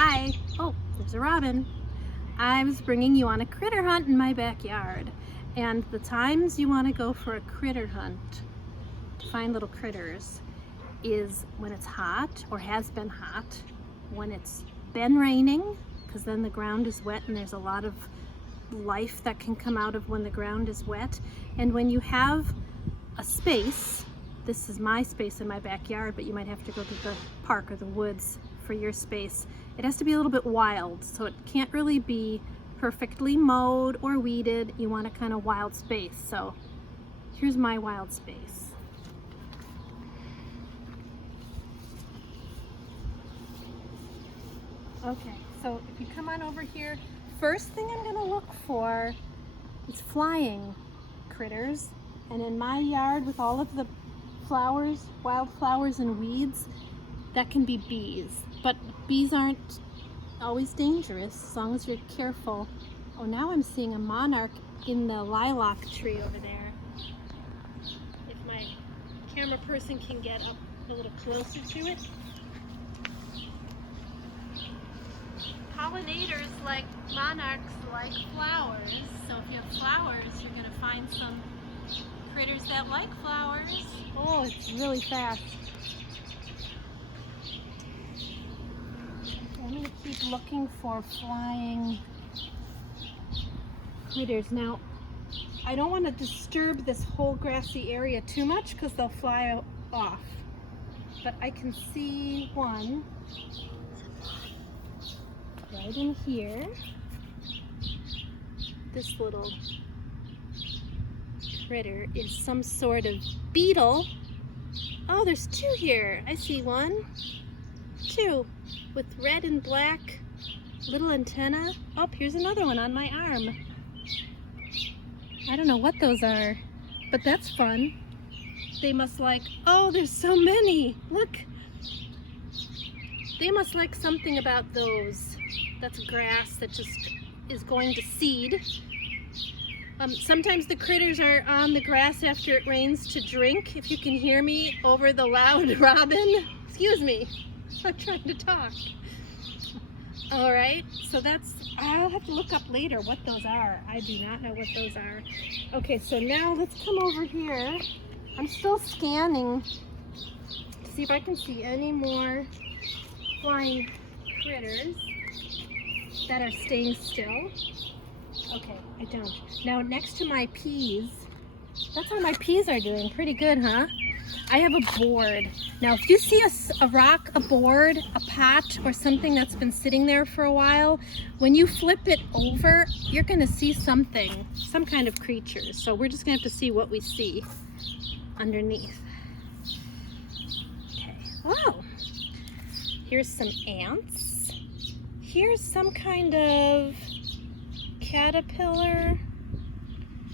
Hi. Oh, there's a robin. I was bringing you on a critter hunt in my backyard. And the times you want to go for a critter hunt to find little critters is when it's hot or has been hot, when it's been raining, because then the ground is wet and there's a lot of life that can come out of when the ground is wet, and when you have a space. This is my space in my backyard, but you might have to go to the park or the woods for your space. It has to be a little bit wild, so it can't really be perfectly mowed or weeded. You want a kind of wild space. So here's my wild space. Okay, so if you come on over here, first thing I'm gonna look for is flying critters. And in my yard with all of the flowers, wildflowers and weeds, that can be bees. But bees aren't always dangerous as long as you're careful. Oh, now I'm seeing a monarch in the lilac tree over there. If my camera person can get up a little closer to it. Pollinators like monarchs like flowers, so if you have flowers, you're going to find some critters that like flowers. Oh, it's really fast. I'm going to keep looking for flying critters. Now, I don't want to disturb this whole grassy area too much because they'll fly off. But I can see one right in here. This little critter is some sort of beetle. Oh, there's two here. I see one, two, with red and black little antenna. Oh, here's another one on my arm. I don't know what those are, but that's fun. They must like, oh, there's so many. Look. They must like something about those. That's grass that just is going to seed. Sometimes the critters are on the grass after it rains to drink. If you can hear me over the loud robin. Excuse me, I'm trying to talk. All right, so I'll have to look up later what those are. I do not know what those are. Okay, so now let's come over here. I'm still scanning to see if I can see any more flying critters that are staying still. Okay, I don't. Now next to my peas, that's how my peas are doing. Pretty good, huh? I have a board. Now if you see a rock, a board, a pot, or something that's been sitting there for a while, when you flip it over, you're gonna see something, some kind of creature. So we're just gonna have to see what we see underneath. Okay, oh, here's some ants. Here's some kind of caterpillar,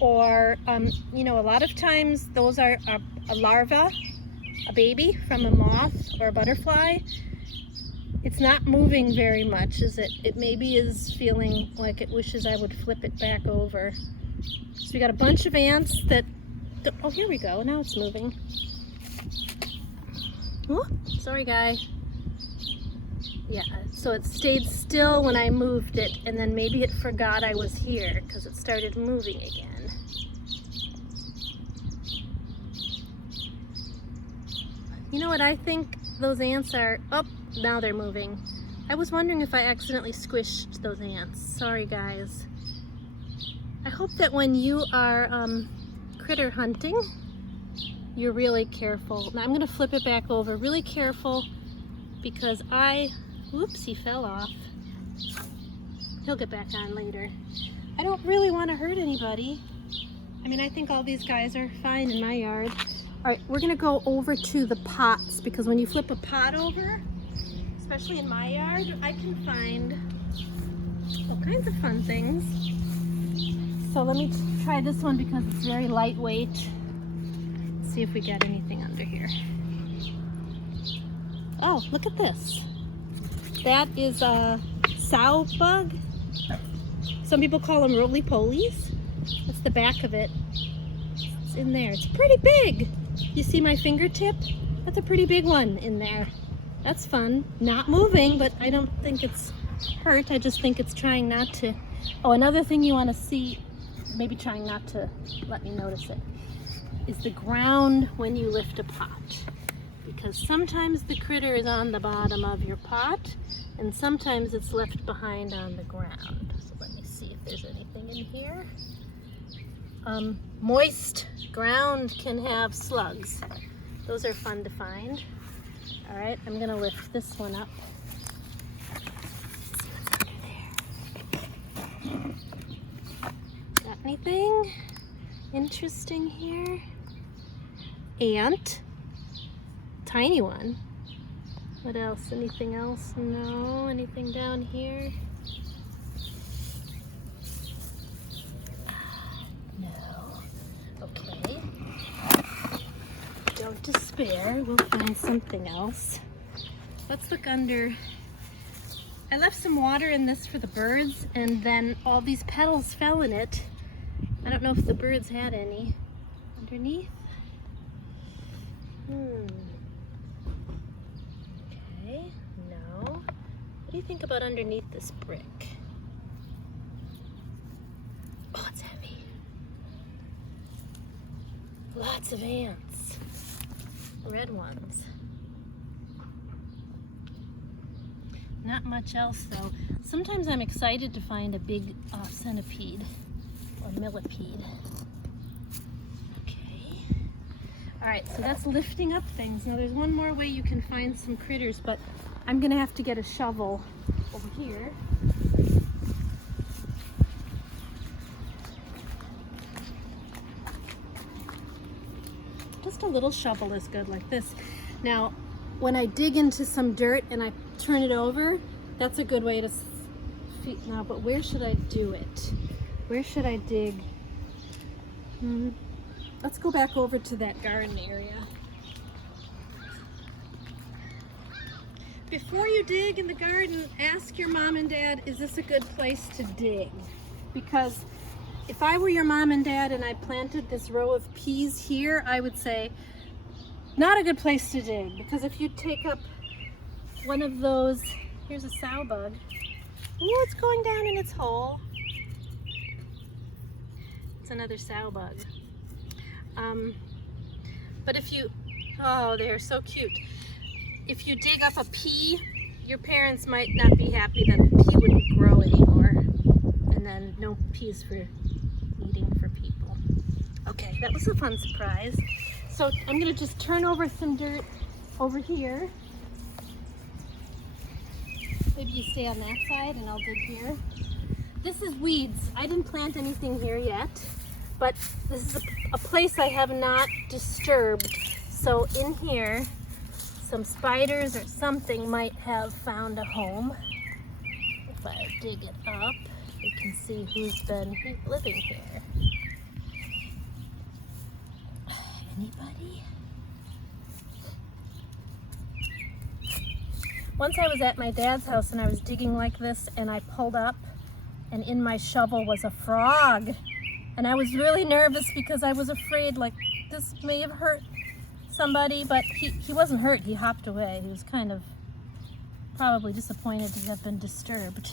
or you know, a lot of times those are a larva, a baby from a moth or a butterfly. It's not moving very much, is it? It maybe is feeling like it wishes I would flip it back over. So we got a bunch of ants that, oh, here we go, now it's moving. Oh, sorry guy. Yeah, so it stayed still when I moved it, and then maybe it forgot I was here because it started moving again. You know what I think those ants are? Oh, now they're moving. I was wondering if I accidentally squished those ants. Sorry guys. I hope that when you are critter hunting, you're really careful. Now I'm going to flip it back over, really careful, because whoops, he fell off. He'll get back on later. I don't really want to hurt anybody. I mean, I think all these guys are fine in my yard. All right, we're gonna go over to the pots, because when you flip a pot over, especially in my yard, I can find all kinds of fun things. So let me try this one because it's very lightweight. Let's see if we get anything under here. Oh, look at this. That is a sow bug. Some people call them roly-polies. That's the back of it. It's in there. It's pretty big. You see my fingertip? That's a pretty big one in there. That's fun. Not moving, but I don't think it's hurt. I just think it's trying not to. Oh, another thing you want to see, maybe trying not to let me notice it, is the ground when you lift a pot. Because sometimes the critter is on the bottom of your pot, and sometimes it's left behind on the ground. So let me see if there's anything in here. Moist ground can have slugs. Those are fun to find. All right, I'm gonna lift this one up. See what's under there. Got anything interesting here? Ant. Tiny one. What else? Anything else? No. Anything down here? No. Okay. Don't despair. We'll find something else. Let's look under. I left some water in this for the birds, and then all these petals fell in it. I don't know if the birds had any underneath. Okay, no. What do you think about underneath this brick? Oh, it's heavy. Lots of ants. Red ones. Not much else though. Sometimes I'm excited to find a big centipede or millipede. All right, so that's lifting up things. Now there's one more way you can find some critters, but I'm gonna have to get a shovel over here. Just a little shovel is good, like this. Now, when I dig into some dirt and I turn it over, that's a good way to feed. Now, but where should I do it? Where should I dig? Let's go back over to that garden area. Before you dig in the garden, ask your mom and dad, is this a good place to dig? Because if I were your mom and dad and I planted this row of peas here, I would say, not a good place to dig. Because if you take up one of those, here's a sow bug. Ooh, it's going down in its hole. It's another sow bug. But if you, oh, they're so cute. If you dig up a pea, your parents might not be happy that the pea wouldn't grow anymore. And then no peas for eating for people. Okay, that was a fun surprise. So I'm gonna just turn over some dirt over here. Maybe you stay on that side and I'll dig here. This is weeds. I didn't plant anything here yet. But this is a place I have not disturbed. So in here, some spiders or something might have found a home. If I dig it up, you can see who's been living here. Anybody? Once I was at my dad's house and I was digging like this and I pulled up and in my shovel was a frog. And I was really nervous because I was afraid like this may have hurt somebody, but he wasn't hurt. He hopped away. He was kind of probably disappointed to have been disturbed.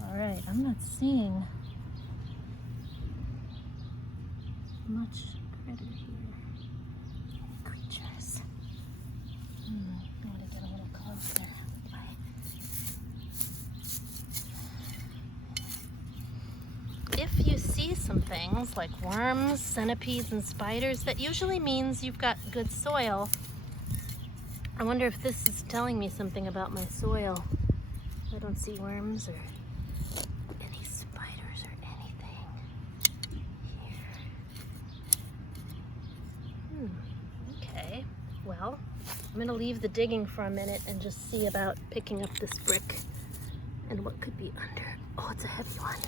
All right, I'm not seeing much critter here. Creatures. I'm gonna get a little closer. If you see some things like worms, centipedes, and spiders, that usually means you've got good soil. I wonder if this is telling me something about my soil. I don't see worms or any spiders or anything here. Okay, well, I'm gonna leave the digging for a minute and just see about picking up this brick and what could be under. Oh, it's a heavy one.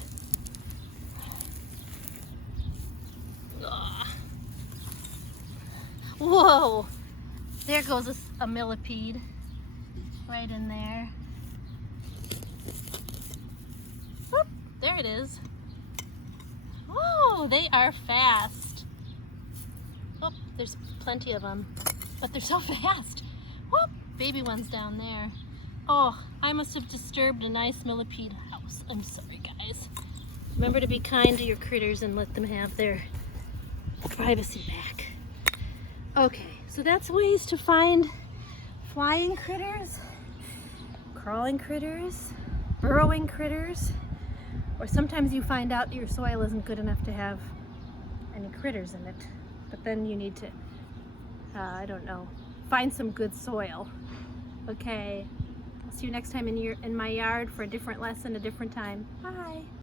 Whoa, there goes a millipede right in there. Whoop, there it is. Oh, they are fast. Oh, there's plenty of them, but they're so fast. Whoop, baby ones down there. Oh, I must have disturbed a nice millipede house. I'm sorry, guys. Remember to be kind to your critters and let them have their privacy back. Okay, so that's ways to find flying critters, crawling critters, burrowing critters, or sometimes you find out your soil isn't good enough to have any critters in it. But then you need to, I don't know, find some good soil. Okay, I'll see you next time in my yard for a different lesson, a different time. Bye.